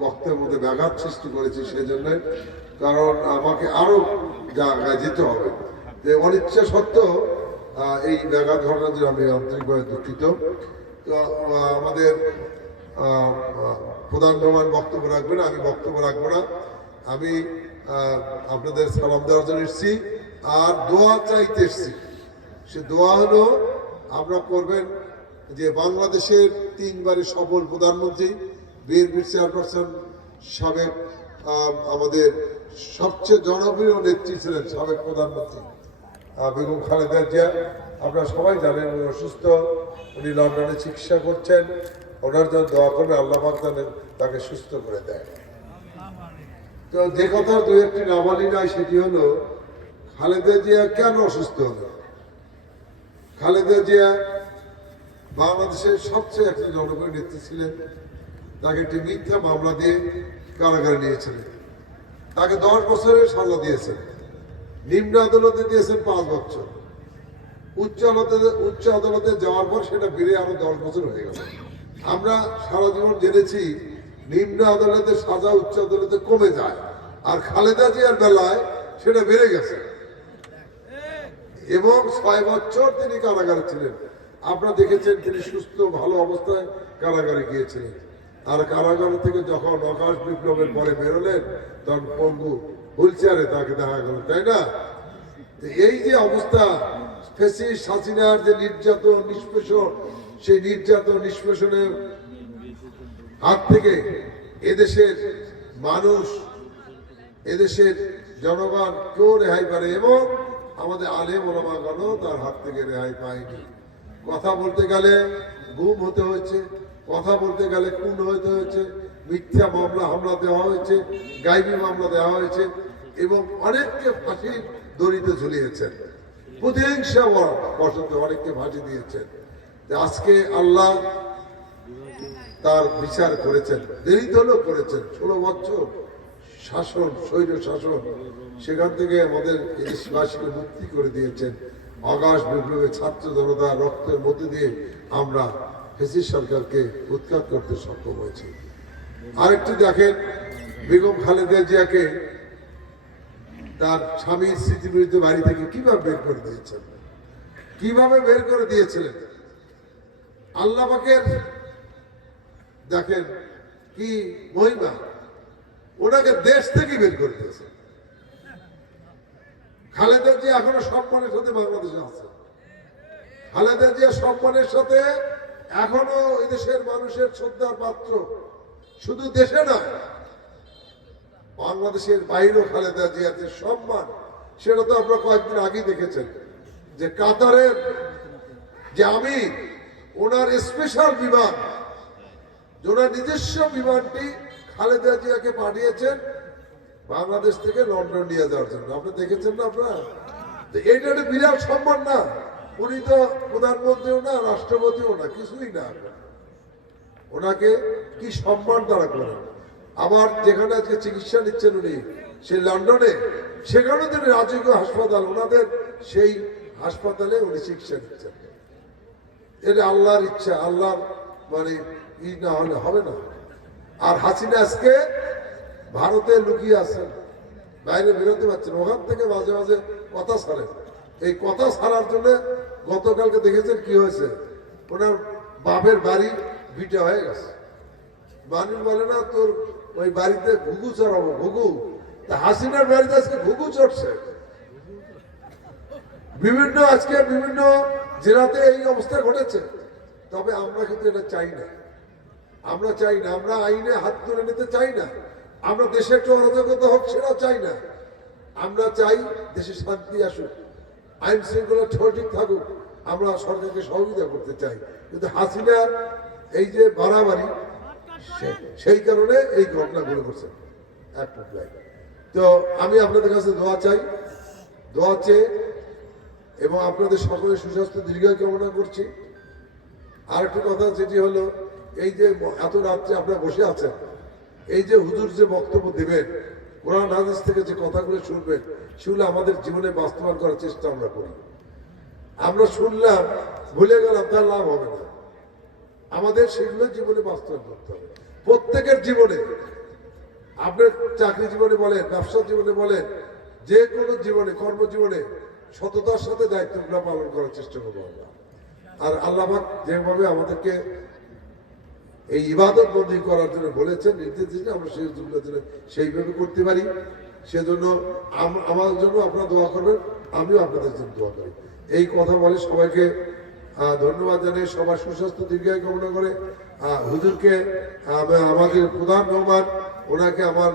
বক্তের মধ্যে ব্যাঘাত সৃষ্টি করেছি সেই জন্য কারণ আমাকে আরও জায়গায় যেতে হবে। যে অনিচ্ছা সত্ত্বেও এই ব্যাঘাত ঘটনার জন্য আমি আন্তরিকভাবে দুঃখিত। তো আমাদের প্রধান ভ্রমণ বক্তব্য রাখবেন, আমি বক্তব্য রাখব না। আমি আপনাদের সালাম দেওয়ার জন্য এসেছি। আর দোয়া চাইতে এসেছি। সে দোয়া হলো আপনারা করবেন যে বাংলাদেশের তিনবারের সফল প্রধানমন্ত্রী বিএনপি চেয়ারপারসন সাবেক আমাদের সবচেয়ে জনপ্রিয় নেত্রী ছিলেন সাবেক প্রধানমন্ত্রী বেগম খালেদা জিয়া। আপনারা সবাই জানেন উনি অসুস্থ, উনি লন্ডনে চিকিৎসা করছেন। ওনার জন্য দোয়া করবে আল্লাহ পাক তাকে সুস্থ করে দেয় তো যে কথা দু একটি নামালি নাই, সেটি হলো খালেদা জিয়া কেন অসুস্থ হলো? খালেদা জিয়া বাংলাদেশের সবচেয়ে একজন জনপ্রিয় নেত্রী ছিলেন তাকে একটি মিথ্যা মামলা দিয়ে কারাগারে নিয়েছিলেন তাকে দশ বছরের সাজা দিয়েছেন। নিম্ন আদালতে দিয়েছেন পাঁচ বছর। উচ্চ আদালতে উচ্চ আদালতে যাওয়ার পর সেটা বেড়ে আরও দশ বছর হয়ে গেল। আমরা সারা জীবন জেনেছি, নিম্ন আদালতে সাজা উচ্চ আদালতে কমে যায় আর খালেদা জিয়ার বেলায় সেটা বেড়ে গেছে। এবং ছয় বছর তিনি কারাগারে ছিলেন। আপনারা দেখেছেন তিনি সুস্থ, ভালো অবস্থায় কারাগারে গিয়েছিলেন। আর কারাগার থেকে যখন অকাশ বিপ্লবের পরে বেরোলেন, তখন পঙ্গু হুইল চেয়ারে তাকে দেখা গেল, তাই না? এই যে অবস্থা ফেসিস হাসিনার যে নির্যাতন, নিষ্পেষণ, সেই নির্যাতন, নিষ্পেষণের হাত থেকে এদেশের মানুষ, এদেশের জনগণ কেউ রেহাই পারে এবং আমাদের আলেম ওলামাগণও তার হাত থেকে রেহাই পায়নি। কথা বলতে গেলে গুম হতে হয়েছে, কথা বলতে গেলে খুন হতে হয়েছে, মিথ্যা মামলা, হামলা দেওয়া হয়েছে, গাইবি মামলা দেওয়া হয়েছে এবং অনেককে ফাঁসির দড়িতে ঝুলিয়েছেন। প্রতিহিংসা বসত অনেককে ফাঁসি দিয়েছেন। আজকে আল্লাহ তার বিচার করেছেন দেরিতে হলেও করেছেন। ষোলো বছর শাসন স্বৈর শাসন, সেখান থেকে আমাদের দেশবাসীকে মুক্তি করে দিয়েছেন। আকাশ বিপ্লবের ছাত্র জনতা রক্তের মধ্যে দিয়ে আমরা ফেসিস সরকারকে উৎখাত করতে সক্ষম হয়েছি। আরেকটি দেখেন, বেগম খালেদা জিয়াকে তার স্বামীর স্মৃতি বিরুদ্ধে বাড়ি থেকে কীভাবে বের করে দিয়েছেন? কীভাবে বের করে দিয়েছিলেন? আল্লাহ পাকের দেখেন কি মহিমা, ওনাকে দেশ থেকে বের করে দিয়েছে খালেদা জিয়া এখনও সম্মানের সাথে বাংলাদেশে আছে। খালেদা জিয়া সম্মানের সাথে এখনও এই দেশের মানুষের শ্রদ্ধার পাত্র। শুধু দেশে নয়, বাংলাদেশের বাইরেও খালেদা জিয়ার যে সম্মান, সেটা তো আপনারা কয়েকদিন আগে দেখেছেন। যে কাতারের যে আমি, ওনার স্পেশাল বিমান, যে ওনার নিজস্ব বিমানটি খালেদা জিয়াকে পাঠিয়েছেন বাংলাদেশ থেকে লন্ডন নিয়ে যাওয়ার জন্য। আপনি দেখেছেন না আপনারা? এইটা একটা বিরাট সম্মান না। উনি তো প্রধানমন্ত্রীও না, রাষ্ট্রপতিও না, কিছুই না। ওনাকে কি সম্মান তারা করেন আবার যেখানে আজকে চিকিৎসা নিচ্ছেন উনি, সেই লন্ডনে, সেখানেও তিনি রাজকীয় হাসপাতাল, ওনাদের সেই হাসপাতালে উনি চিকিৎসা নিচ্ছেন। এটা আল্লাহর ইচ্ছা, আল্লাহর মানে ই না হলে হবে না। আর হাসিনা আজকে ভারতে লুকিয়ে আছেন, বাইরে বেরোতে পারছেন ওখান থেকে মাঝে মাঝে কথা ছাড়েন এই কথা সারার জন্য গতকালকে দেখেছেন কি হয়েছে? ওনার বাপের বাড়ি ভিটে হয়ে গেছে। মানুষ বলে, না, তোর ওই বাড়িতে ঘুঘু চড়াবো, ঘুঘু। তা হাসিনার বাড়িতে আজকে ঘুঘু চড়ছে। বিভিন্ন, আজকে বিভিন্ন জেলাতে এই অবস্থা ঘটেছে। তবে আমরা কিন্তু এটা চাই না। আমরা চাই না, আমরা আইনে হাত তুলে নিতে চাই না। আমরা দেশে একটু অরাজকতা হোক, সেটা চাই না। আমরা চাই দেশে শান্তি আসুক, আইন শৃঙ্খলা সঠিক থাকুক। আমরা সরকারকে সহযোগিতা করতে চাই। কিন্তু হাসিনার এই যে বাড়াবাড়ি সেই কারণে এই ঘটনাগুলো এক তো আমি আপনাদের কাছে দোয়া চাই, দোয়া চেয়ে এবং আপনাদের সকলের সুস্বাস্থ্য দীর্ঘায়ু কামনা করছি। আর একটি কথা যেটি হলো, এই যে এত রাত্রে আপনারা বসে আছেন এই যে হুজুর যে বক্তব্য দেবেন, কোরআন হাদিস থেকে যে কথাগুলো শুনবেন, সেগুলো আমাদের জীবনে বাস্তবায়ন করার চেষ্টা আমরা করি। আমরা শুনলাম, ভুলে গেলাম, তার লাভ হবে না। আমাদের সেগুলো জীবনে বাস্তবায়ন করতে হবে। প্রত্যেকের জীবনে। আপনার চাকরি জীবনে বলেন, ব্যবসা জীবনে বলেন, যে কোনো জীবনে, কর্মজীবনে সততার সাথে দায়িত্বগুলো পালন করার চেষ্টা করব আমরা। আর আল্লাহ যেভাবে আমাদেরকে এই ইবাদত বন্দী করার জন্য বলেছেন, নির্দেশ দিয়েছেন, আমরা সেই জন্য সেইভাবে করতে পারি। সেজন্য আম- আমার জন্য আপনারা দোয়া করবেন, আমিও আপনাদের জন্য দোয়া করি। এই কথা বলে সবাইকে ধন্যবাদ জানাই সবার সুস্বাস্থ্য দীর্ঘায় কামনা করে। হুজুরকে আমাদের প্রধান ভগবান ওনাকে আমার